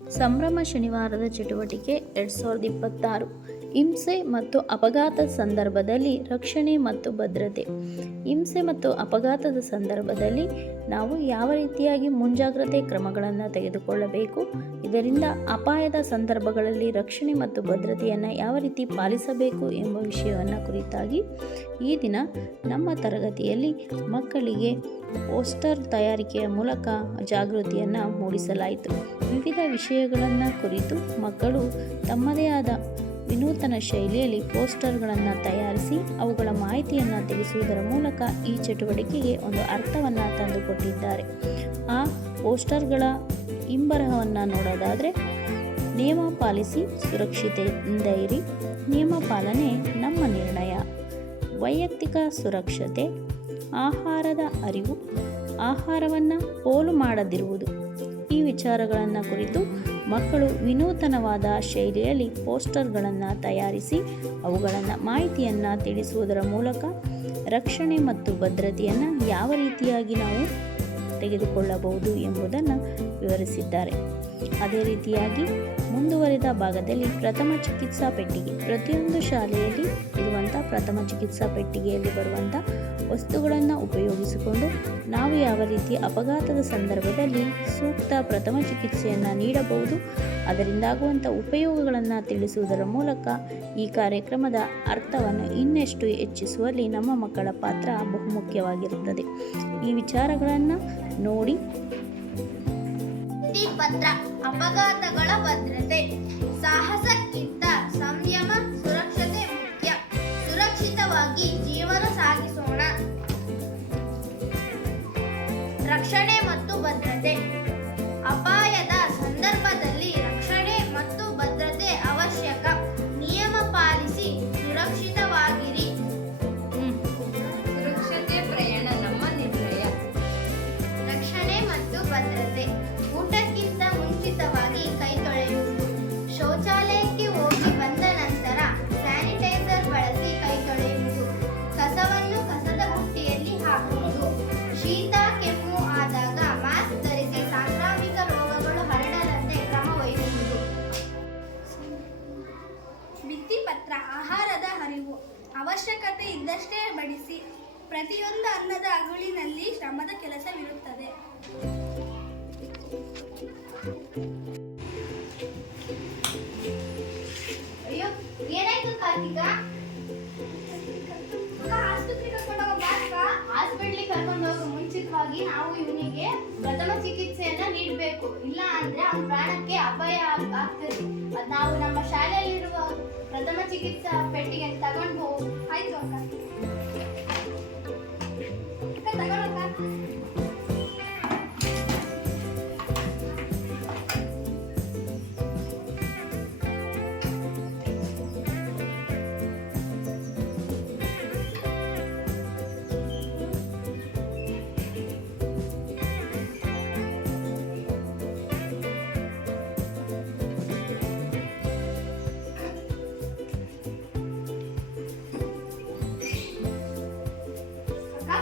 ಸಂಭ್ರಮ ಶನಿವಾರದ ಚಟುವಟಿಕೆ 2026 ಹಿಂಸೆ ಮತ್ತು ಅಪಘಾತದ ಸಂದರ್ಭದಲ್ಲಿ ರಕ್ಷಣೆ ಮತ್ತು ಭದ್ರತೆ. ಹಿಂಸೆ ಮತ್ತು ಅಪಘಾತದ ಸಂದರ್ಭದಲ್ಲಿ ನಾವು ಯಾವ ರೀತಿಯಾಗಿ ಮುಂಜಾಗ್ರತೆ ಕ್ರಮಗಳನ್ನು ತೆಗೆದುಕೊಳ್ಳಬೇಕು, ಇದರಿಂದ ಅಪಾಯದ ಸಂದರ್ಭಗಳಲ್ಲಿ ರಕ್ಷಣೆ ಮತ್ತು ಭದ್ರತೆಯನ್ನು ಯಾವ ರೀತಿ ಪಾಲಿಸಬೇಕು ಎಂಬ ವಿಷಯವನ್ನು ಕುರಿತಾಗಿ ಈ ದಿನ ನಮ್ಮ ತರಗತಿಯಲ್ಲಿ ಮಕ್ಕಳಿಗೆ ಪೋಸ್ಟರ್ ತಯಾರಿಕೆಯ ಮೂಲಕ ಜಾಗೃತಿಯನ್ನು ಮೂಡಿಸಲಾಯಿತು. ವಿವಿಧ ವಿಷಯಗಳನ್ನು ಕುರಿತು ಮಕ್ಕಳು ತಮ್ಮದೇ ಆದ ವಿನೂತನ ಶೈಲಿಯಲ್ಲಿ ಪೋಸ್ಟರ್ಗಳನ್ನು ತಯಾರಿಸಿ ಅವುಗಳ ಮಾಹಿತಿಯನ್ನು ತಿಳಿಸುವುದರ ಮೂಲಕ ಈ ಚಟುವಟಿಕೆಗೆ ಒಂದು ಅರ್ಥವನ್ನು ತಂದುಕೊಟ್ಟಿದ್ದಾರೆ. ಆ ಪೋಸ್ಟರ್ಗಳ ಹಿಂಬರಹವನ್ನು ನೋಡೋದಾದರೆ, ನಿಯಮ ಪಾಲಿಸಿ ಸುರಕ್ಷತೆಯಿಂದ ಇರಿ, ನಿಯಮ ಪಾಲನೆ ನಮ್ಮ ನಿರ್ಣಯ, ವೈಯಕ್ತಿಕ ಸುರಕ್ಷತೆ, ಆಹಾರದ ಅರಿವು, ಆಹಾರವನ್ನು ಪೋಲು ಮಾಡದಿರುವುದು. ಈ ವಿಚಾರಗಳನ್ನು ಕುರಿತು ಮಕ್ಕಳು ವಿನೂತನವಾದ ಶೈಲಿಯಲ್ಲಿ ಪೋಸ್ಟರ್ಗಳನ್ನು ತಯಾರಿಸಿ ಅವುಗಳನ್ನು ಮಾಹಿತಿಯನ್ನು ತಿಳಿಸುವುದರ ಮೂಲಕ ರಕ್ಷಣೆ ಮತ್ತು ಭದ್ರತೆಯನ್ನು ಯಾವ ರೀತಿಯಾಗಿ ನಾವು ತೆಗೆದುಕೊಳ್ಳಬಹುದು ಎಂಬುದನ್ನು ವಿವರಿಸಿದ್ದಾರೆ. ಅದೇ ರೀತಿಯಾಗಿ ಮುಂದುವರೆದ ಭಾಗದಲ್ಲಿ ಪ್ರಥಮ ಚಿಕಿತ್ಸಾ ಪೆಟ್ಟಿಗೆ, ಪ್ರತಿಯೊಂದು ಶಾಲೆಯಲ್ಲಿ ಇರುವಂಥ ಪ್ರಥಮ ಚಿಕಿತ್ಸಾ ಪೆಟ್ಟಿಗೆಯಲ್ಲಿ ಬರುವಂಥ ವಸ್ತುಗಳನ್ನು ಉಪಯೋಗಿಸಿಕೊಂಡು ನಾವು ಯಾವ ರೀತಿ ಅಪಘಾತದ ಸಂದರ್ಭದಲ್ಲಿ ಸೂಕ್ತ ಪ್ರಥಮ ಚಿಕಿತ್ಸೆಯನ್ನು ನೀಡಬಹುದು, ಅದರಿಂದಾಗುವಂಥ ಉಪಯೋಗಗಳನ್ನು ತಿಳಿಸುವುದರ ಮೂಲಕ ಈ ಕಾರ್ಯಕ್ರಮದ ಅರ್ಥವನ್ನು ಇನ್ನಷ್ಟು ಹೆಚ್ಚಿಸುವಲ್ಲಿ ನಮ್ಮ ಮಕ್ಕಳ ಪಾತ್ರ ಬಹುಮುಖ್ಯವಾಗಿರುತ್ತದೆ. ಈ ವಿಚಾರಗಳನ್ನು ನೋಡಿ. ಪತ್ರ ಅಪಘಾತಗಳ ಭದ್ರತೆ. ಸಾಹಸಕ್ಕಿಂತ ಸಂಯಮ, ಸುರಕ್ಷತೆ ಮುಖ್ಯ. ಸುರಕ್ಷಿತವಾಗಿ ಜೀವನ ಸಾಗಿಸೋಣ. ರಕ್ಷಣೆ ಮತ್ತು ಭದ್ರತೆ. ಅಪಾಯದ ಸಂದರ್ಭದಲ್ಲಿ ರಕ್ಷಣೆ ಮತ್ತು ಭದ್ರತೆ ಅವಶ್ಯಕ. ನಿಯಮ ಪಾಲಿಸಿ ಸುರಕ್ಷಿತವಾಗಿರಿ. ಸುರಕ್ಷತೆ ಪ್ರಯಾಣ ನಮ್ಮ ನಿರ್ಣಯ. ರಕ್ಷಣೆ ಮತ್ತು ಭದ್ರತೆ. ಊಟಕ್ಕಿಂತ ಮುಂಚಿತವಾಗಿ ಕೈ ತೊಳೆಯುವುದು. ಶೌಚಾಲಯಕ್ಕೆ ಹೋಗಿ ಬಂದ ನಂತರ ಸ್ಯಾನಿಟೈಸರ್ ಬಳಸಿ ಕೈ ತೊಳೆಯುವುದು. ಕಸವನ್ನು ಕಸದ ಬುಟ್ಟಿಯಲ್ಲಿ ಹಾಕುವುದು. ಶೀತ ಕೆಮ್ಮು ಆದಾಗ ಮಾಸ್ಕ್ ಧರಿಸಿ ಸಾಂಕ್ರಾಮಿಕ ರೋಗಗಳು ಹರಡದಂತೆ ಕ್ರಮ ವಹಿಸುವುದು. ಭಿತ್ತಿಪತ್ರ ಆಹಾರದ ಹರಿವು. ಅವಶ್ಯಕತೆ ಇದ್ದಷ್ಟೇ ಬಡಿಸಿ. ಪ್ರತಿಯೊಂದು ಅನ್ನದ ಅಗುಳಿನಲ್ಲಿ ಶ್ರಮದ ಕೆಲಸವಿರುತ್ತದೆ. ಅಯ್ಯೋ, ಏನಾಯ್ತು ಕಾರ್ತಿಕ? ಹಾಸ್ಪಿಟ್ಲಿಗೆ ಕರ್ಕೊಂಡು ಹೋಗೋ ಮುಂಚಿತವಾಗಿ ನಾವು ಇವನಿಗೆ ಪ್ರಥಮ ಚಿಕಿತ್ಸೆಯನ್ನ ನೀಡಬೇಕು. ಇಲ್ಲ ಅಂದ್ರೆ ಅವನ ಪ್ರಾಣಕ್ಕೆ ಅಪಾಯ ಆಗ್ತದೆ. ಅದು ನಾವು ನಮ್ಮ ಶಾಲೆಯಲ್ಲಿರುವ ಪ್ರಥಮ ಚಿಕಿತ್ಸಾ ಪೆಟ್ಟಿಗೆ ತಗೊಂಡು ಹೋಗು. ಆಯ್ತು ಅಕ್ಕ. ತಗೊಳಕ್ಕ.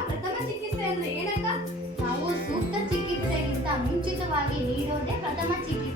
ಪ್ರಥಮ ಚಿಕಿತ್ಸೆ ಅಂದ್ರೆ ಏನಕ್ಕ? ನಾವು ಸೂಕ್ತ ಚಿಕಿತ್ಸೆಗಿಂತ ಮುಂಚಿತವಾಗಿ ನೀಡೋದೇ ಪ್ರಥಮ ಚಿಕಿತ್ಸೆ.